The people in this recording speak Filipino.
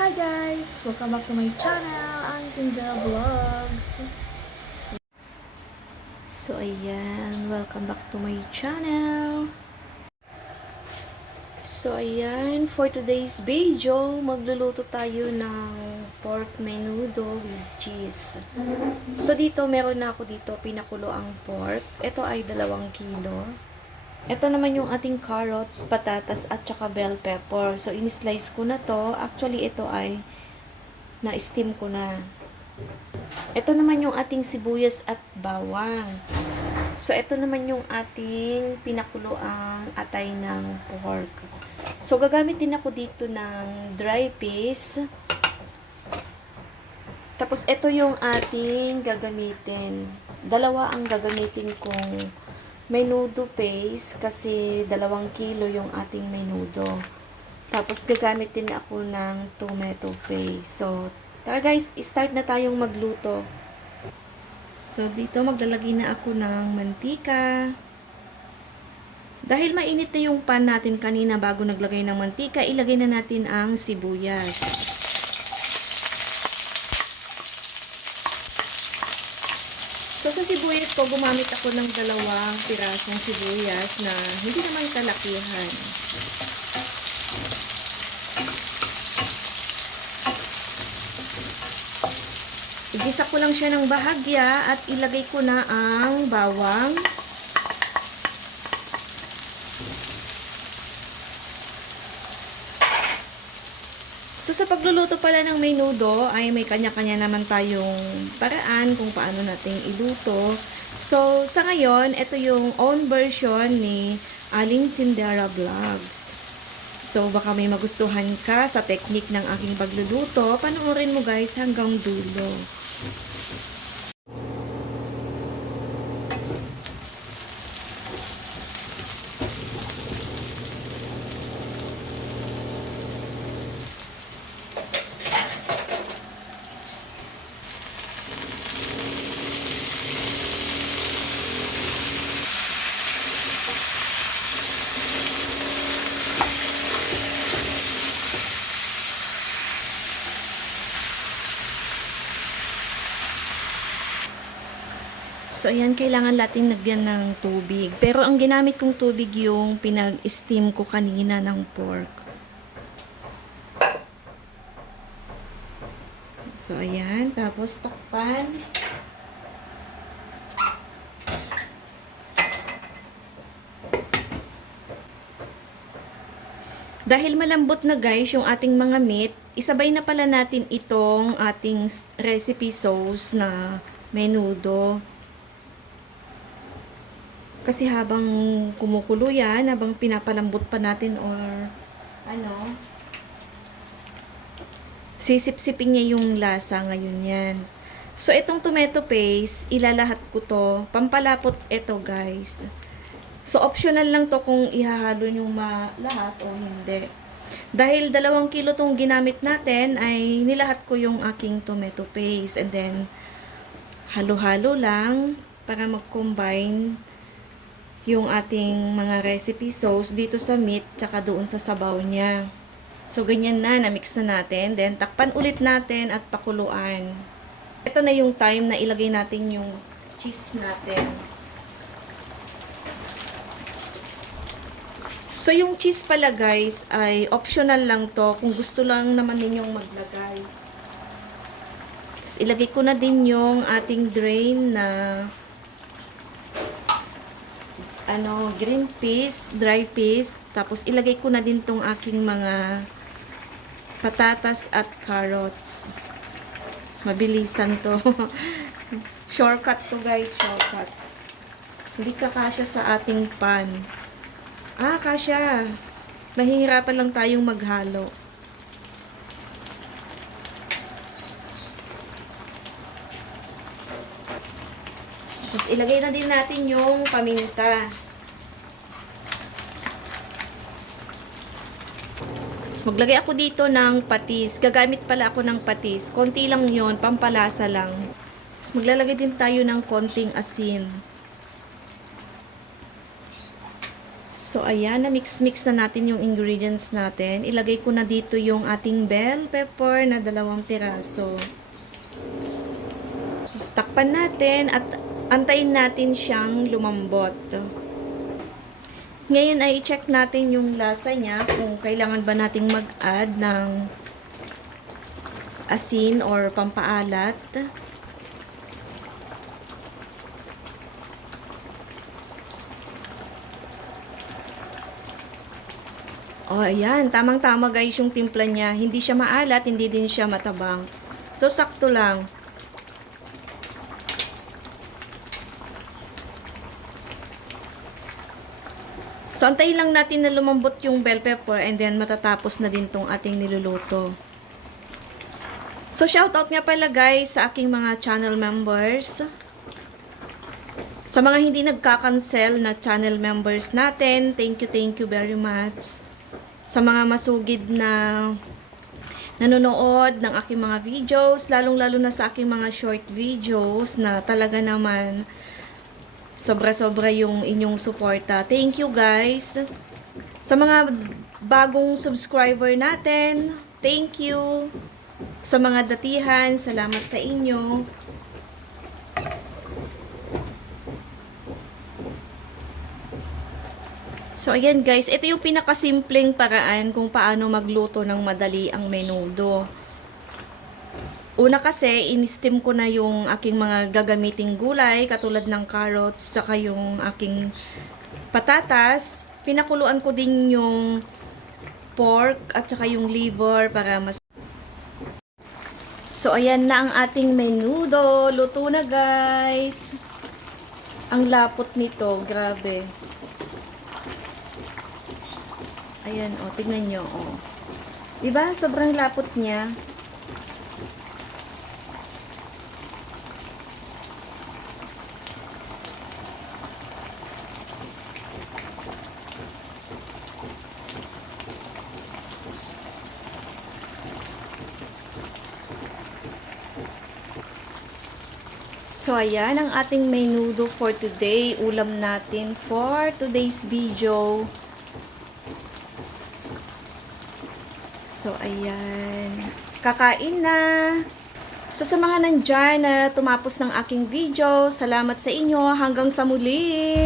Hi guys! Welcome back to my channel, ang Sinjara Vlogs. So ayan, welcome back to my channel. So ayan, for today's video, magluluto tayo ng pork menudo with cheese. So dito, meron na ako dito pinakulo ang pork. Ito ay 2 kilo. Ito naman yung ating carrots, patatas, at saka bell pepper. So, in-slice ko na to. Actually, ito ay na-steam ko na. Ito naman yung ating sibuyas at bawang. So, ito naman yung ating pinakuloang atay ng pork. So, gagamit din ako dito ng dry paste. Tapos, ito yung ating gagamitin. Dalawa ang gagamitin kong menudo paste kasi 2 kilo yung ating menudo. Tapos gagamit din ako ng tomato paste. So, tara guys, start na tayong magluto. So, dito maglalagay na ako ng mantika. Dahil mainit na yung pan natin kanina bago naglagay ng mantika, ilagay na natin ang sibuyas. So, sa sibuyas ko, gumamit ako ng 2 pirasong sibuyas na hindi naman kalakihan. Igisa ko lang siya ng bahagya at ilagay ko na ang bawang. So, sa pagluluto pala ng menudo, ay may kanya-kanya naman tayong paraan kung paano natin iluto. So, sa ngayon, ito yung own version ni Aling Cindera Vlogs. So, baka may magustuhan ka sa technique ng aking pagluluto, panoorin mo guys hanggang dulo. So, ayan, kailangan natin lagyan ng tubig. Pero, ang ginamit kong tubig yung pinag-steam ko kanina ng pork. So, ayan. Tapos, takpan. Dahil malambot na guys yung ating mga meat, isabay na pala natin itong ating recipe sauce na menudo. Kasi habang kumukulo yan, habang pinapalambot pa natin or sisip-sipin niya yung lasa ngayon yan. So, itong tomato paste, ilalahat ko to. Pampalapot ito guys. So, optional lang to kung ihahalo nyo lahat o hindi. Dahil 2 kilo tong ginamit natin, ay nilahat ko yung aking tomato paste. And then, halo-halo lang para mag-combine yung ating mga recipe sauce dito sa meat tsaka doon sa sabaw niya. So, ganyan na, na-mix na natin. Then, takpan ulit natin at pakuluan. Ito na yung time na ilagay natin yung cheese natin. So, yung cheese pala guys ay optional lang to kung gusto lang naman ninyong maglagay. Tapos, ilagay ko na din yung ating drain na green peas, dry peas. Tapos, ilagay ko na din tong aking mga patatas at carrots. Mabilisan to. Shortcut to guys, shortcut. Hindi kakasya sa ating pan. Kasya. Mahihirapan lang tayong maghalo. Tapos, ilagay na din natin yung paminta. Tapos, maglagay ako dito ng patis. Gagamit pala ako ng patis. Konti lang yon, pampalasa lang. Tapos, maglalagay din tayo ng konting asin. So, ayan, na-mix-mix na natin yung ingredients natin. Ilagay ko na dito yung ating bell pepper na 2 piraso. Takpan natin at antayin natin siyang lumambot. Ngayon ay i-check natin yung lasa niya kung kailangan ba nating mag-add ng asin or pampaalat. Oh, ayan. Tamang-tama guys yung timpla niya. Hindi siya maalat, hindi din siya matabang. So, sakto lang. So, antayin lang natin na lumambot yung bell pepper and then matatapos na din tong ating niluluto. So, shoutout nga pala guys sa aking mga channel members. Sa mga hindi nagka-cancel na channel members natin, thank you very much. Sa mga masugid na nanonood ng aking mga videos, lalong-lalo na sa aking mga short videos na talaga naman sobra-sobra yung inyong suporta. Thank you guys. Sa mga bagong subscriber natin, thank you. Sa mga datihan, salamat sa inyo. So, ayan guys, ito yung pinakasimpleng paraan kung paano magluto ng madali ang menudo. Una kasi, in-steam ko na yung aking mga gagamiting gulay, katulad ng carrots, saka yung aking patatas. Pinakuluan ko din yung pork at saka yung liver para mas... So, ayan na ang ating menudo. Luto na guys. Ang lapot nito, grabe. Ayan, o, tignan nyo, o. Diba? Sobrang lapot niya. So, ayan ang ating menudo for today. Ulam natin for today's video. So, ayan. Kakain na. So, sa mga nandyan na tumapos ng aking video, salamat sa inyo. Hanggang sa muli.